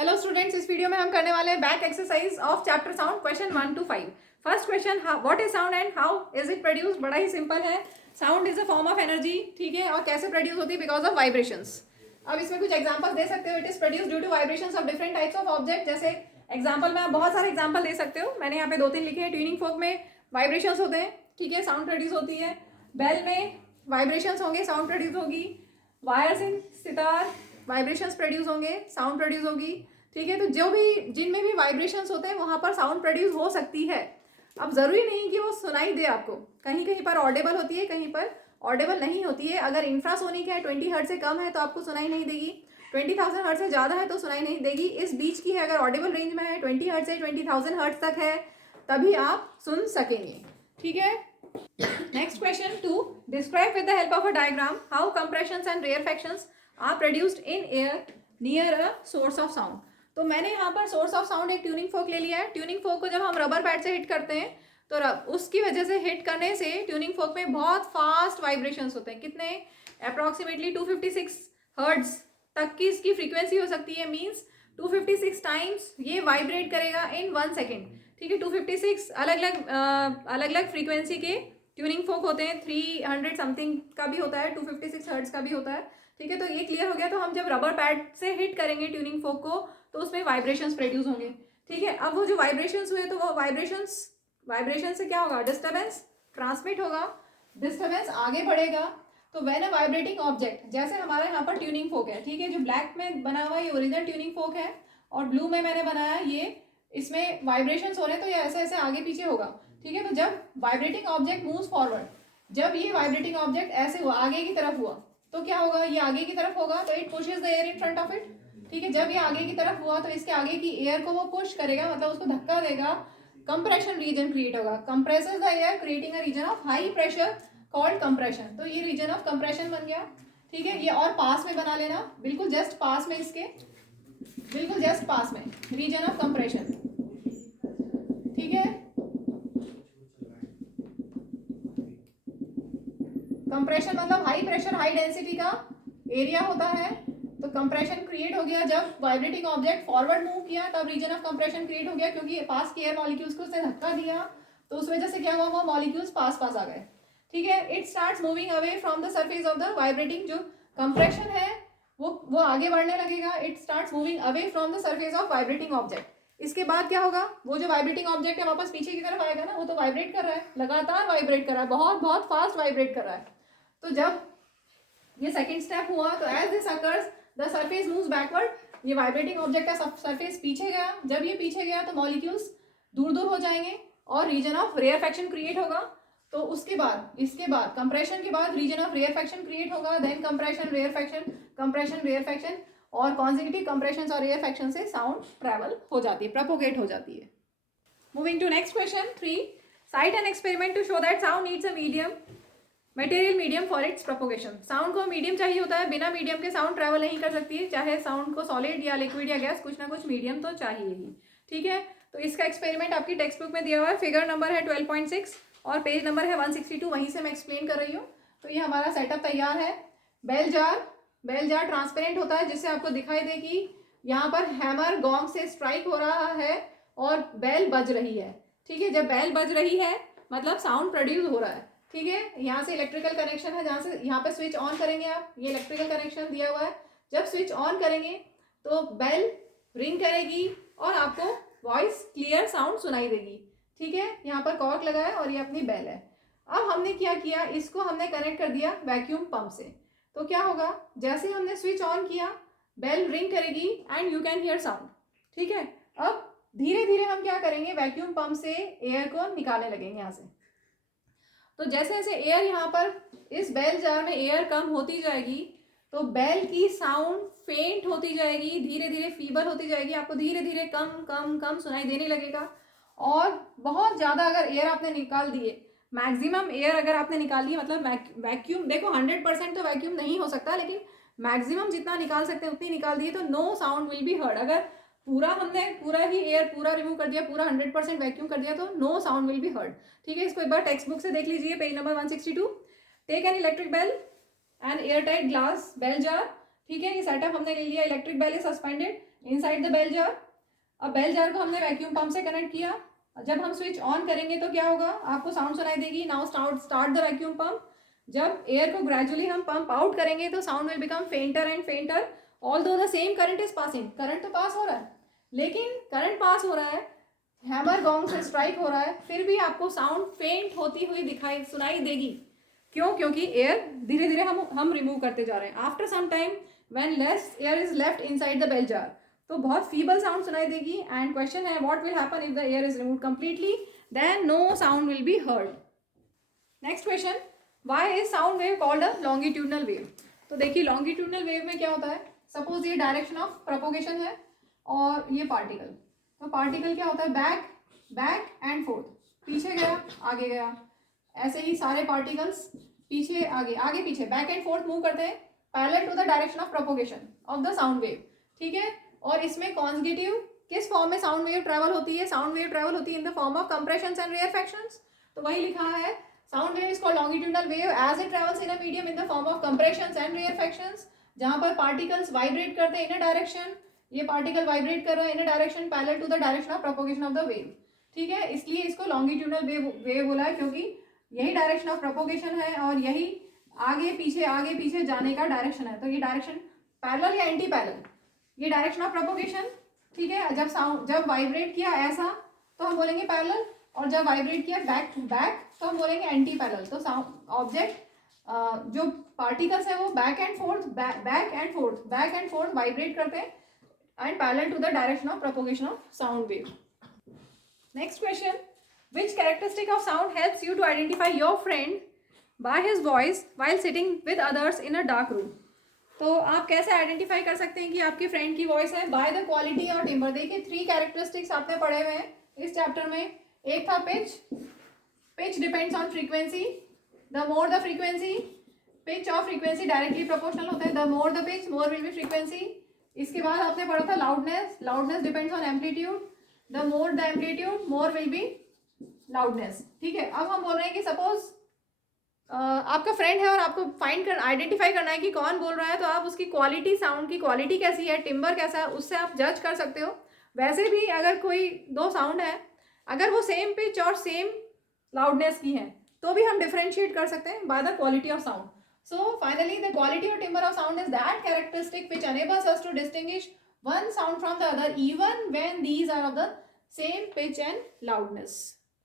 Hello students, इस video में हम करने वाले हैं back exercise of chapter sound question 1 to 5। First question, what is sound and how is it produced. बड़ा ही सिंपल है। Sound is a form of energy, ठीक है, और कैसे प्रोड्यूस होती है? Because of vibrations. अब इसमें कुछ एग्जांपल्स दे सकते हो। It is produce due to vibrations of different types of object. जैसे एग्जांपल में आप बहुत सारे एग्जांपल दे सकते हो। मैंने यहाँ पे 2-3 लिखे हैं। ट्यूनिंग फोक में वाइब्रेशंस होते हैं, ठीक है, साउंड प्रोड्यूस होती है। बेल में वाइब्रेशंस होंगे, साउंड प्रोड्यूस होगी। वायर्स इन सितार वाइब्रेशंस प्रोड्यूस होंगे, साउंड प्रोड्यूस होगी, ठीक है। तो जो भी जिनमें भी वाइब्रेशंस होते हैं वहां पर साउंड प्रोड्यूस हो सकती है। अब जरूरी नहीं कि वो सुनाई दे आपको। कहीं कहीं पर ऑडेबल होती है, कहीं पर ऑडेबल नहीं होती है। अगर इंफ्रासोनिक है, 20 हर्ट्ज से कम है तो आपको सुनाई नहीं देगी। 20,000 हर्ट्ज से ज़्यादा है तो सुनाई नहीं देगी। इस बीच की है, अगर ऑडेबल रेंज में है, 20 हर्ट्ज से 20,000 हर्ट्ज तक है, तभी आप सुन सकेंगे, ठीक है। Next question 2, describe with the help of a diagram how compressions and rarefactions are produced in air near a source of sound. तो मैंने यहाँ पर सोर्स ऑफ साउंड एक ट्यूनिंग फोक ले लिया है। ट्यूनिंग फोक को जब हम रबर पैड से हिट करते हैं तो उसकी वजह से हिट करने से ट्यूनिंग फोक में बहुत फास्ट वाइब्रेशंस होते हैं। कितने? अप्रॉक्सीमेटली 256 हर्ट्ज तक की इसकी फ्रीक्वेंसी हो सकती है। मीन्स 256 टाइम्स ये वाइब्रेट करेगा इन 1 सेकेंड, ठीक है। 256 अलग अलग फ्रीक्वेंसी के ट्यूनिंग फोक होते हैं। 300 समथिंग का भी होता है, 256 हर्ट्ज का भी होता है, ठीक है। तो ये क्लियर हो गया। तो हम जब रबर पैड से हिट करेंगे ट्यूनिंग फोक को तो उसमें वाइब्रेशंस प्रोड्यूस होंगे, ठीक है। अब वो जो वाइब्रेशंस हुए तो वो वाइब्रेशन से क्या होगा? डिस्टर्बेंस ट्रांसमिट होगा, डिस्टर्बेंस आगे बढ़ेगा। तो व्हेन अ वाइब्रेटिंग ऑब्जेक्ट, जैसे हमारे यहाँ पर ट्यूनिंग फोक है, ठीक है, जो ब्लैक में बना हुआ ये ओरिजिनल ट्यूनिंग फोक है और ब्लू में मैंने बनाया ये, इसमें वाइब्रेशंस हो रहे हैं तो ये ऐसे ऐसे आगे पीछे होगा, ठीक है। तो जब वाइब्रेटिंग ऑब्जेक्ट मूव्स फॉरवर्ड, जब ये वाइब्रेटिंग ऑब्जेक्ट ऐसे हुआ, आगे की तरफ हुआ, तो क्या होगा? ये आगे की तरफ होगा तो it pushes the air in front of it, ठीक है। जब ये आगे की तरफ हुआ तो इसके आगे की एयर को वो पुश करेगा, मतलब उसको धक्का देगा। कंप्रेशन रीजन क्रिएट होगा, compresses the air creating a region of high pressure called compression. तो ये रीजन ऑफ कंप्रेशन बन गया, ठीक है। ये और पास में बना लेना, बिल्कुल जस्ट पास में, इसके बिल्कुल जस्ट पास में रीजन ऑफ कंप्रेशन, ठीक है। कंप्रेशन मतलब हाई प्रेशर हाई डेंसिटी का एरिया होता है। तो कंप्रेशन क्रिएट हो गया जब वाइब्रेटिंग ऑब्जेक्ट फॉरवर्ड मूव किया, तब रीजन ऑफ कंप्रेशन क्रिएट हो गया, क्योंकि पास की एयर मॉलिक्यूल्स को उसने धक्का दिया तो उस वजह से क्या हुआ? वो मॉलिक्यूल्स पास पास आ गए, ठीक है। It starts moving away from the surface of the vibrating, जो कंप्रेशन है वो आगे बढ़ने लगेगा। It starts moving away from the surface of vibrating object. इसके बाद क्या होगा? वो जो वाइब्रेटिंग ऑब्जेक्ट है वापस पीछे की तरफ आएगा ना, वो तो वाइब्रेट कर रहा है, लगातार वाइब्रेट कर रहा है, बहुत बहुत फास्ट वाइब्रेट कर रहा है। तो जब ये सेकंड स्टेप हुआ तो as this occurs the surface moves backward, ये वाइब्रेटिंग ऑब्जेक्ट का सरफेस पीछे गया। जब ये पीछे गया तो मॉलिक्यूल्स दूर दूर हो जाएंगे और रीजन ऑफ रेयरफैक्शन क्रिएट होगा। तो उसके बाद, इसके बाद कंप्रेशन के बाद रीजन ऑफ रेयरफैक्शन क्रिएट होगा, देन कंप्रेशन रेयरफैक्शन और कॉन्जिक्यूटिव कंप्रेशन और रेयरफैक्शन से साउंड ट्रैवल हो जाती है, प्रोपोगेट हो जाती है। Moving to next question 3, cite an experiment to show that sound needs a medium material medium for its propagation. Sound को मीडियम चाहिए होता है, बिना मीडियम के साउंड ट्रैवल नहीं कर सकती है। चाहे साउंड को सॉलिड या लिक्विड या गैस, कुछ ना कुछ मीडियम तो चाहिए ही, ठीक है। तो इसका एक्सपेरिमेंट आपकी टेक्स्ट बुक में दिया हुआ है। फिगर नंबर है 12.6 और पेज नंबर है 162, वहीं से मैं एक्सप्लेन कर रही हूँ। तो ये हमारा सेटअप तैयार है। बेल जार ट्रांसपेरेंट होता है, जिससे आपको दिखाई दे कि यहाँ पर हैमर गॉन्ग से स्ट्राइक हो रहा है और बेल बज रही है, ठीक है। जब बेल बज रही है मतलब साउंड प्रोड्यूस हो रहा है, ठीक है। यहाँ से इलेक्ट्रिकल कनेक्शन है, जहाँ से यहाँ पे स्विच ऑन करेंगे आप, ये इलेक्ट्रिकल कनेक्शन दिया हुआ है। जब स्विच ऑन करेंगे तो बेल रिंग करेगी और आपको वॉइस क्लियर साउंड सुनाई देगी, ठीक है। यहाँ पर कॉर्क लगा है और ये अपनी बेल है। अब हमने क्या किया, इसको हमने कनेक्ट कर दिया वैक्यूम पंप से। तो क्या होगा? जैसे हमने स्विच ऑन किया बेल रिंग करेगी and you can hear sound, ठीक है। अब धीरे धीरे हम क्या करेंगे, वैक्यूम पंप से एयर को निकालने लगेंगे यहाँ से। तो जैसे जैसे एयर यहाँ पर इस बेल जार में एयर कम होती जाएगी तो बेल की साउंड फेंट होती जाएगी, धीरे धीरे फीबल होती जाएगी, आपको धीरे धीरे कम कम कम सुनाई देने लगेगा। और बहुत ज़्यादा अगर एयर आपने निकाल दिए, मैक्सिमम एयर अगर आपने निकाल दी, मतलब वैक्यूम, देखो 100% तो वैक्यूम नहीं हो सकता, लेकिन मैक्सिमम जितना निकाल सकते हैं उतनी निकाल दिए तो no sound will be heard. अगर हमने पूरा ही एयर पूरा रिमूव कर दिया, पूरा 100% वैक्यूम कर दिया तो no sound will be heard, ठीक है। इसको एक बार टेक्स्ट बुक से देख लीजिए, page number 162। Take an electric bell and air tight glass bell jar, ठीक है। ये सेटअप हमने ले लिया। Electric bell is suspended inside the bell jar. अब बेल जार को हमने वैक्यूम पंप से कनेक्ट किया। जब हम स्विच ऑन करेंगे तो क्या होगा, आपको साउंड सुनाई देगी। Now start the vacuum pump. जब एयर को ग्रेजुअली हम पंप आउट करेंगे तो sound will become फेंटर and फेंटर, although the same current is passing. Current तो पास हो रहा है, लेकिन करंट पास हो रहा है, हैमर गॉन्ग से स्ट्राइक हो रहा है, फिर भी आपको साउंड फेंट होती हुई दिखाई सुनाई देगी। क्यों? क्योंकि एयर धीरे धीरे हम रिमूव करते जा रहे हैं। After some time when less air is left inside the bell jar, तो बहुत फीबल साउंड सुनाई देगी। एंड क्वेश्चन है what will happen if the air is removed completely, then no sound will be heard. Next question, why is sound wave called a longitudinal wave? तो देखिए longitudinal wave में क्या होता है, suppose ये डायरेक्शन ऑफ प्रोपोगेशन है और ये पार्टिकल, तो पार्टिकल क्या होता है, बैक एंड फोर्थ, पीछे गया आगे गया, ऐसे ही सारे पार्टिकल्स पीछे आगे आगे पीछे बैक एंड फोर्थ मूव करते हैं parallel to the direction of propagation of the sound wave. ठीक है, और इसमें कॉन्जिक्यूटिव किस फॉर्म में साउंड वेव ट्रेवल होती है, साउंड वेव ट्रेवल होती है in the form of compressions and rarefactions. तो वही लिखा है, sound wave is called longitudinal wave as it travels in a medium in the form of compressions and rarefactions, जहां पर पार्टिकल्स वाइब्रेट करते हैं इन अ डायरेक्शन, ये particle vibrate कर रहा है in a direction parallel to the direction of propagation of the wave. ठीक है, इसलिए इसको लॉन्गिट्यूडनल वेव बोला है, क्योंकि यही डायरेक्शन ऑफ प्रोपोगेशन है और यही आगे पीछे जाने का डायरेक्शन है। तो ये डायरेक्शन पैरेलल या एंटी पैरेलल, ये डायरेक्शन ऑफ प्रोपोगेशन। ठीक है, जब वाइब्रेट किया ऐसा तो हम बोलेंगे पैरेलल, और जब वाइब्रेट किया बैक टू बैक तो हम बोलेंगे एंटी पैरेलल। तो साउंड ऑब्जेक्ट जो पार्टिकल्स है वो बैक एंड फोर्थ वाइब्रेट करते हैं and parallel to the direction of propagation of sound wave. Next question, which characteristic of sound helps you to identify your friend by his voice while sitting with others in a dark room? तो आप कैसे identify कर सकते हैं कि आपके friend की voice है? बाय द क्वालिटी और टिम्बर। देखिए 3 कैरेक्टरिस्टिक्स आपने पढ़े हुए हैं इस चैप्टर में। एक था pitch depends on frequency, the more the frequency, pitch और फ्रीक्वेंसी डायरेक्टली प्रोपोर्शनल होते हैं, the more the pitch more will be frequency. इसके बाद आपने पढ़ा था loudness depends on amplitude, the more the amplitude more will be loudness. ठीक है, अब हम बोल रहे हैं कि सपोज आपका फ्रेंड है और आपको आइडेंटिफाई करना है कि कौन बोल रहा है, तो आप उसकी क्वालिटी, साउंड की क्वालिटी कैसी है, टिम्बर कैसा है, उससे आप जज कर सकते हो। वैसे भी अगर कोई 2 साउंड है, अगर वो सेम पिच और सेम लाउडनेस की है तो भी हम डिफरेंशिएट कर सकते हैं by the quality of sound. So finally the quality और timbre of sound is that characteristic which enables us to distinguish one sound from the other even when these are of the same pitch and loudness.